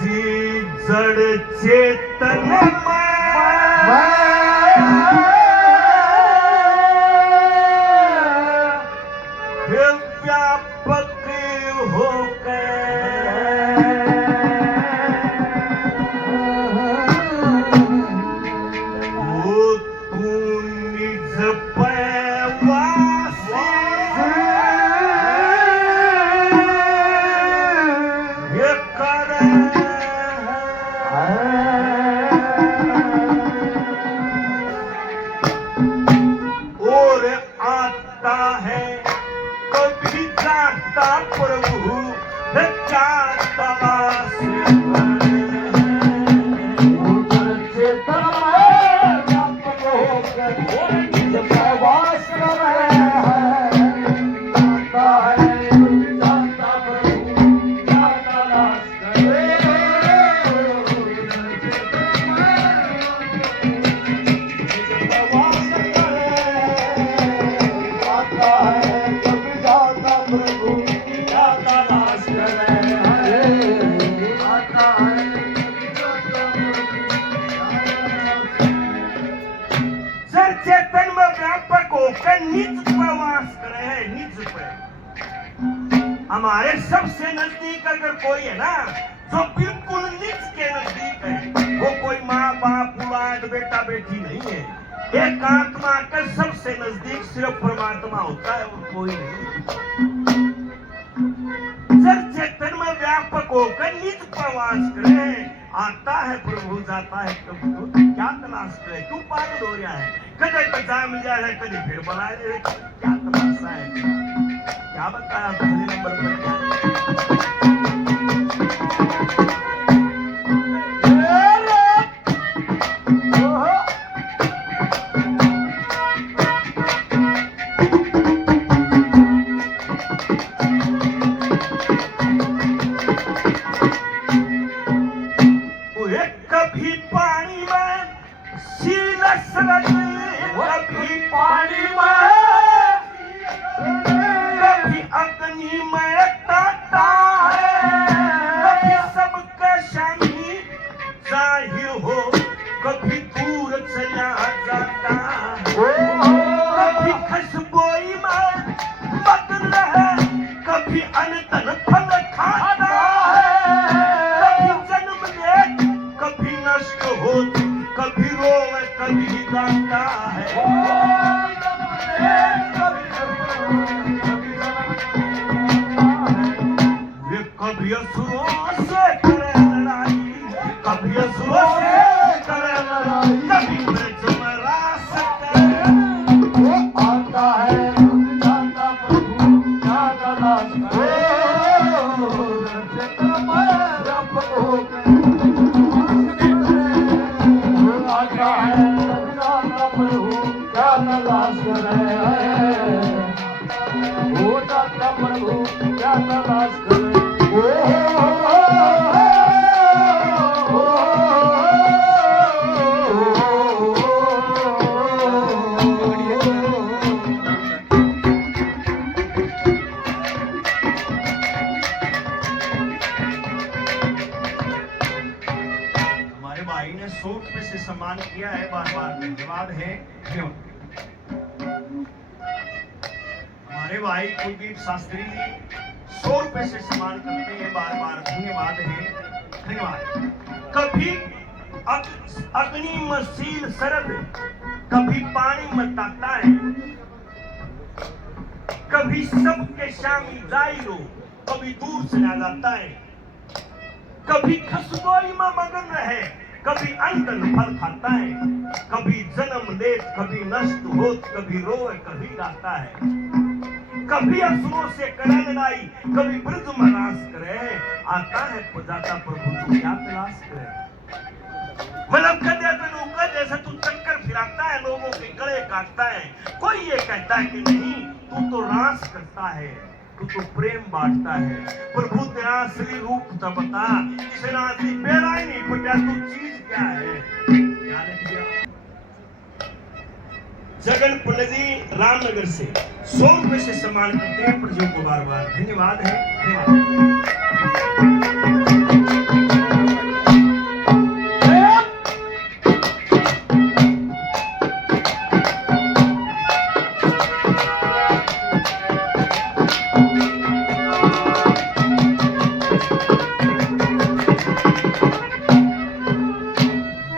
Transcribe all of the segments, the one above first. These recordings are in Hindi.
जी जड़ चेतन व्यापक हो वो तू निज पैवास ये कर और आता है कभी जाता प्रभु जाता चेतन में व्यापक होकर निज प्रवास करे है। निज पे हमारे सबसे नजदीक अगर कोई है ना जो बिल्कुल निज के नजदीक है, वो कोई माँ बाप औलाद बेटा बेटी नहीं है। एक आत्मा का सबसे नजदीक सिर्फ परमात्मा होता है और कोई नहीं। जब चेतन में व्यापक होकर निज प्रवास करे, आता है प्रभु जाता है प्रभु, क्या तलाश करे? क्यों पागल हो रहा है? कदे बचा मिल जाए है, कभी फिर बना ले, क्या तमाशा है? क्या बताया पहले नंबर पर क्या? कभी पानी में शील सरद, कभी पानी में, कभी अग्नि में ताता है, कभी सबका शाही जाहिर हो, कभी दूर चला जाता है, कभी खुशबोई में मगन रहे, कभी अनतन फल खाता है, कभी जन्म ले कभी नष्ट हो, कभी रोवे कभी गाता है। वे कभी असुरों से करे लड़ाई, कभी असुरों से करे लड़ाई, कभी ब्रज में रास करे। वो आता है जाता प्रभु जाता दास भाई ने 100 रुपए से सम्मान किया है, बार बार धन्यवाद है। हमारे भाई कुलदीप शास्त्री जी 100 रुपए से सम्मान करते हैं, बार बार धन्यवाद है। धन्यवाद। कभी अग्नि में शील शरद, कभी पानी में ताता है, कभी सबके शामी जाई लो, कभी दूर चला जाता है, कभी खसबोई में मगन रहे, कभी अंतन फल खाता है, कभी जन्म ले कभी नष्ट हो, कभी रोए कभी गाता है, कभी असुरों से करे लड़ाई, कभी ब्रज में रास करे। आता है जाता प्रभु तू क्या तलाश करे? मतलब कदे तो जैसे तू चक्कर फिराता है, लोगों के गले काटता है, कोई ये कहता है कि नहीं तू तो रास करता है, तू तो प्रेम बांटता है। प्रभु तेरा असली रूप तो बता, इस राशि बेरा ही नहीं पटा, तू चीज क्या है? क्या लिख दिया? जगन पुलजी रामनगर से 100 रुपए से सम्मान करते हैं प्रजों को, बार बार धन्यवाद है। धन्यवाद।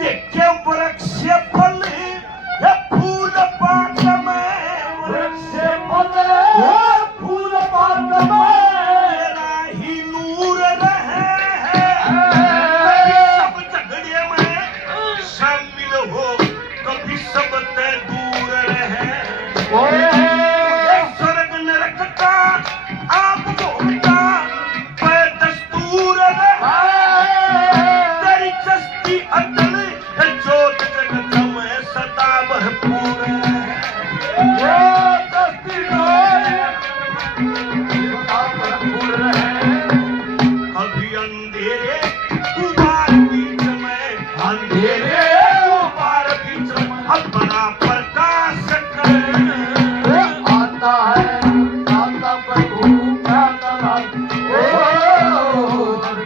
देखे वृक्ष फल ये फूल पात में वृक्ष फल फूल पात में तेरा ही नूर रहे कभी सब झगड़े में शामिल हो कभी सब ते दूर रहे ये स्वर्ग नरक का आप भोगता पे दस्तूर रहे तेरी चस्ती अटल ज्योत जगत में सदा भरपूर है कभी अंधेरे गुबार बीच में अंधेरे गुबार बीच में अपना प्रकाश कर आता है आता प्रभु आता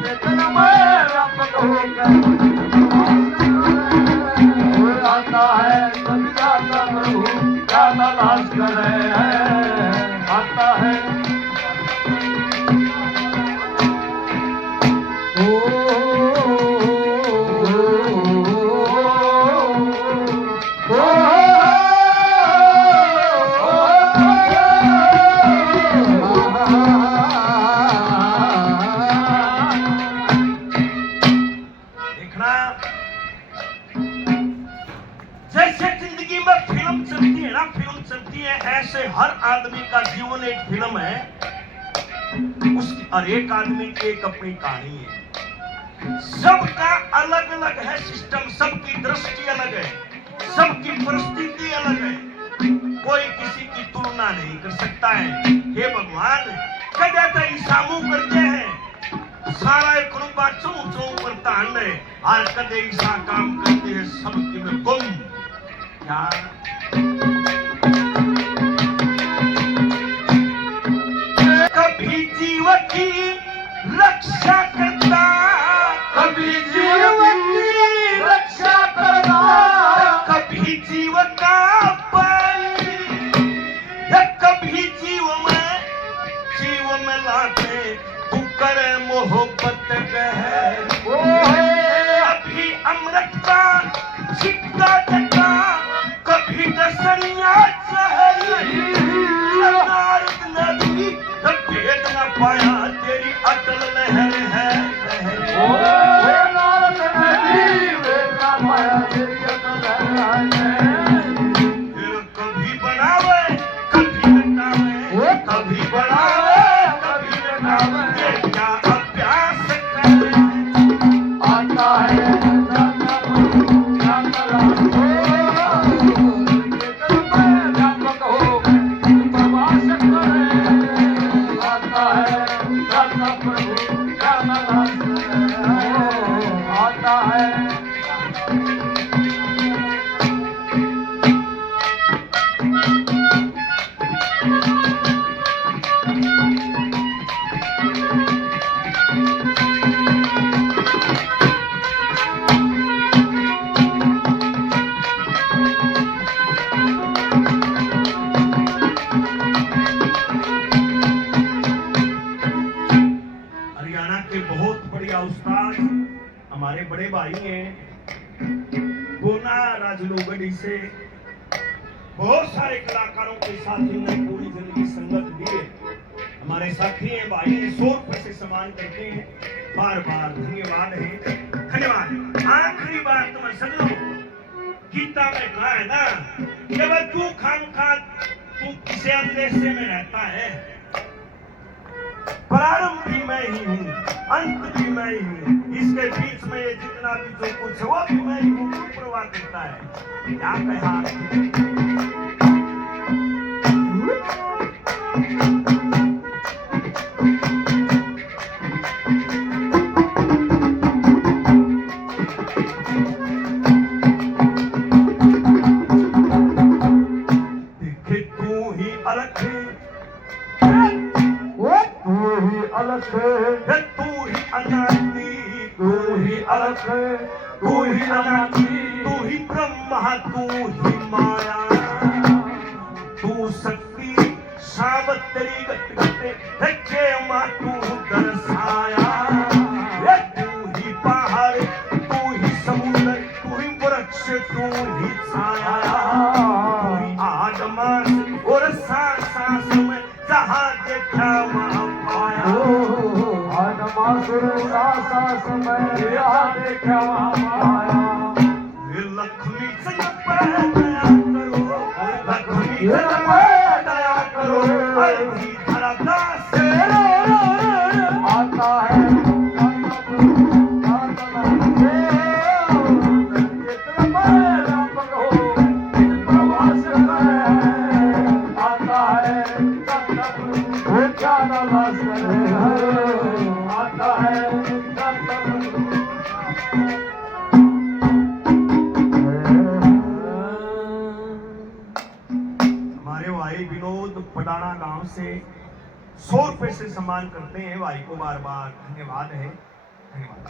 चेतन में व्यापक होकर आता है सभी दाता प्रभु दाता दास कर रहे हैं आता है देखना जैसे जिंदगी में फिल्म चलती है ना फिल्म चलती है ऐसे हर आदमी का जीवन एक फिल्म है उसकी और एक आदमी की एक अपनी कहानी है सबका अलग अलग है सिस्टम सबकी दृष्टि अलग है सबकी परिस्थिति अलग है कोई किसी की तुलना नहीं कर सकता है हे भगवान कदा तो ईसामू करते हैं सारा एक रुपा चौ चौ करता है और कदे ईसा काम करते हैं सबकी में गुम क्या कभी जीव की रक्षा करता कभी जीवन की रक्षा करना कभी जीव का बलि या कभी जीव में लाते तू करे मोहब्बत कहे कभी अमृत का सिक्का देता कभी दसरिया नारद नदी भेद न पाया तेरी अटल लहर है नारद नदी वेदना पाया तेरी अटल फिर कभी बनावे कभी हटावे कभी बनावे कभी हटावे ये क्या अभ्यास करे आता है दाता प्रभु दाता चेतन में व्यापक होकर प्रवास करे आता है दाता प्रभु दाता आता है हरियाणा के बहुत बढ़िया उस्ताद हमारे बड़े भाई हैं गोना राजलोगड़ी से बहुत सारे कलाकारों के साथ इन्होंने पूरी जिंदगी संगत दी है हमारे साथी हैं भाई हैं 100 रुपए से सम्मान करते हैं बार बार धन्यवाद है धन्यवाद आखिरी बात तुम्हें समझ लो गीता में कहा है ना जब तू खान तू किसी अंदेशे में रहता है प्रारंभ भी मैं ही हूँ अंत भी मैं ही हूँ इसके बीच में ये जितना भी जो कुछ है वो भी मैं ही हूँ प्रवाह करता है क्या कहा देखे तू ही अलग है तू ही अलग है तू अनादि, तू ही अलख, तू ही अनादि, तू ही ब्रह्मा, तू ही माया, तू शक्ति सावत्री गते रखे मां तू दर्शाया, तू ही पहाड़, तू ही समुद्र, तू ही वृक्ष, तू ही छाया, तू ही आदमास और सांस सांस में जहां देखा वहां पाया। आदमासुर सास में यहाँ देखा माया। लक्ष्मी से दया करो, लक्ष्मी से दया करो, अर्जी धरा दास आता है आता है हमारे भाई विनोद पटाना गांव से 100 रुपए से सम्मान करते हैं भाई को, बार बार धन्यवाद है, धन्यवाद।